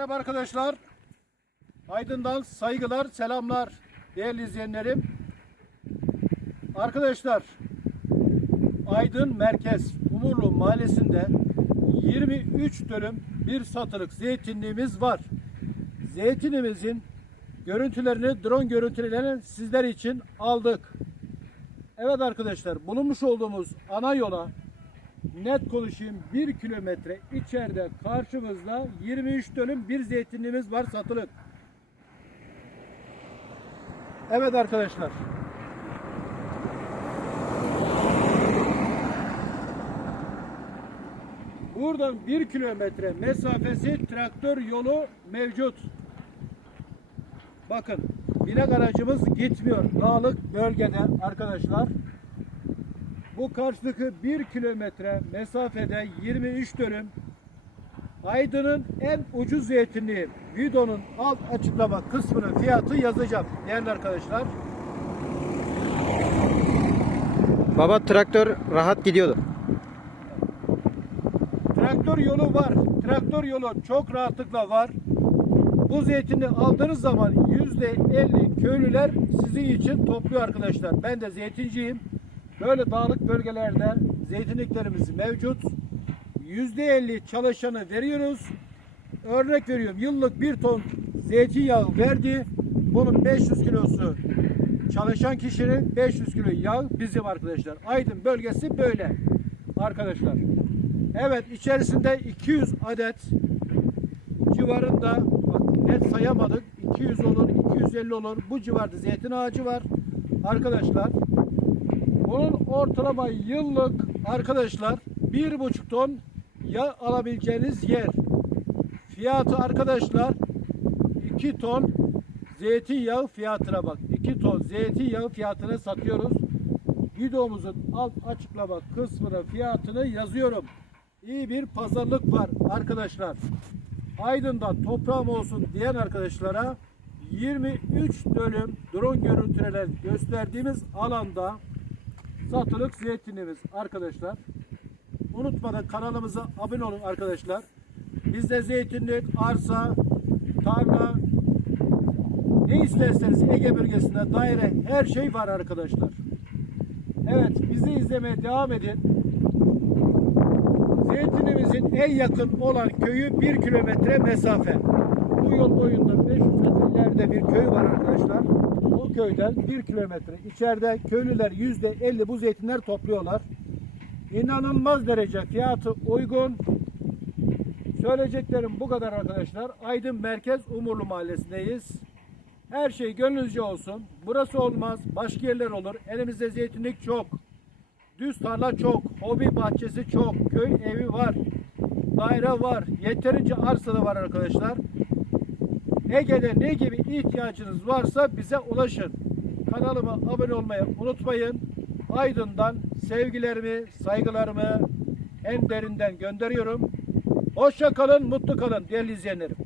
Merhaba arkadaşlar. Aydın'dan saygılar, selamlar değerli izleyenlerim. Arkadaşlar, Aydın Merkez Umurlu Mahallesi'nde 23 dönüm bir satılık zeytinliğimiz var. Zeytinimizin görüntülerini, drone görüntülerini sizler için aldık. Evet arkadaşlar, bulunmuş olduğumuz ana yola net konuşayım 1 kilometre içeride karşımızda 23 dönüm bir zeytinliğimiz var satılık. Evet arkadaşlar. Buradan 1 kilometre mesafesi traktör yolu mevcut. Bakın binek aracımız gitmiyor. Dağlık bölgede arkadaşlar. Bu karşılıklı 1 kilometre mesafede 23 dönüm Aydın'ın en ucuz zeytinliği videonun alt açıklama kısmının fiyatı yazacağım değerli arkadaşlar. Baba traktör rahat gidiyordu. Traktör yolu var. Traktör yolu çok rahatlıkla var. Bu zeytini aldığınız zaman %50 köylüler sizin için topluyor arkadaşlar. Ben de zeytinciyim. Böyle dağlık bölgelerde zeytinliklerimiz mevcut. %50 çalışanı veriyoruz. Örnek veriyorum. Yıllık bir ton zeytinyağı verdi. Bunun 500 kilosu çalışan kişinin 500 kilo yağ bizim arkadaşlar. Aydın bölgesi böyle arkadaşlar. Evet içerisinde 200 adet civarında bak net sayamadık 200 olur 250 olur bu civarda zeytin ağacı var arkadaşlar bunun ortalama yıllık arkadaşlar bir buçuk ton yağ alabileceğiniz yer. Fiyatı arkadaşlar 2 ton zeytinyağı fiyatına bak. 2 ton zeytinyağı fiyatını satıyoruz. Videomuzun alt açıklama kısmına fiyatını yazıyorum. İyi bir pazarlık var arkadaşlar. Aydın'da toprağım olsun diyen arkadaşlara 23 dönüm drone görüntüler gösterdiğimiz alanda satılık zeytinimiz arkadaşlar. Unutmadan kanalımıza abone olun arkadaşlar. Bizde zeytinlik, arsa, tarla, ne isterseniz Ege bölgesinde daire her şey var arkadaşlar. Evet bizi izlemeye devam edin. Zeytinimizin en yakın olan köyü 1 kilometre mesafe. Bu yol boyunda 500 metre bir köy var arkadaşlar. Bu köyden 1 kilometre içeride köylüler %50 bu zeytinler topluyorlar. İnanılmaz derece fiyatı uygun. Söyleyeceklerim bu kadar arkadaşlar. Aydın Merkez Umurlu Mahallesi'ndeyiz. Her şey gönlünüzce olsun. Burası olmaz. Başka yerler olur. Elimizde zeytinlik çok. Düz tarla çok, hobi bahçesi çok, köy evi var, daire var, yeterince arsa da var arkadaşlar. Ege'de ne gibi ihtiyacınız varsa bize ulaşın. Kanalıma abone olmayı unutmayın. Aydın'dan sevgilerimi, saygılarımı en derinden gönderiyorum. Hoşça kalın, mutlu kalın değerli izleyenlerim.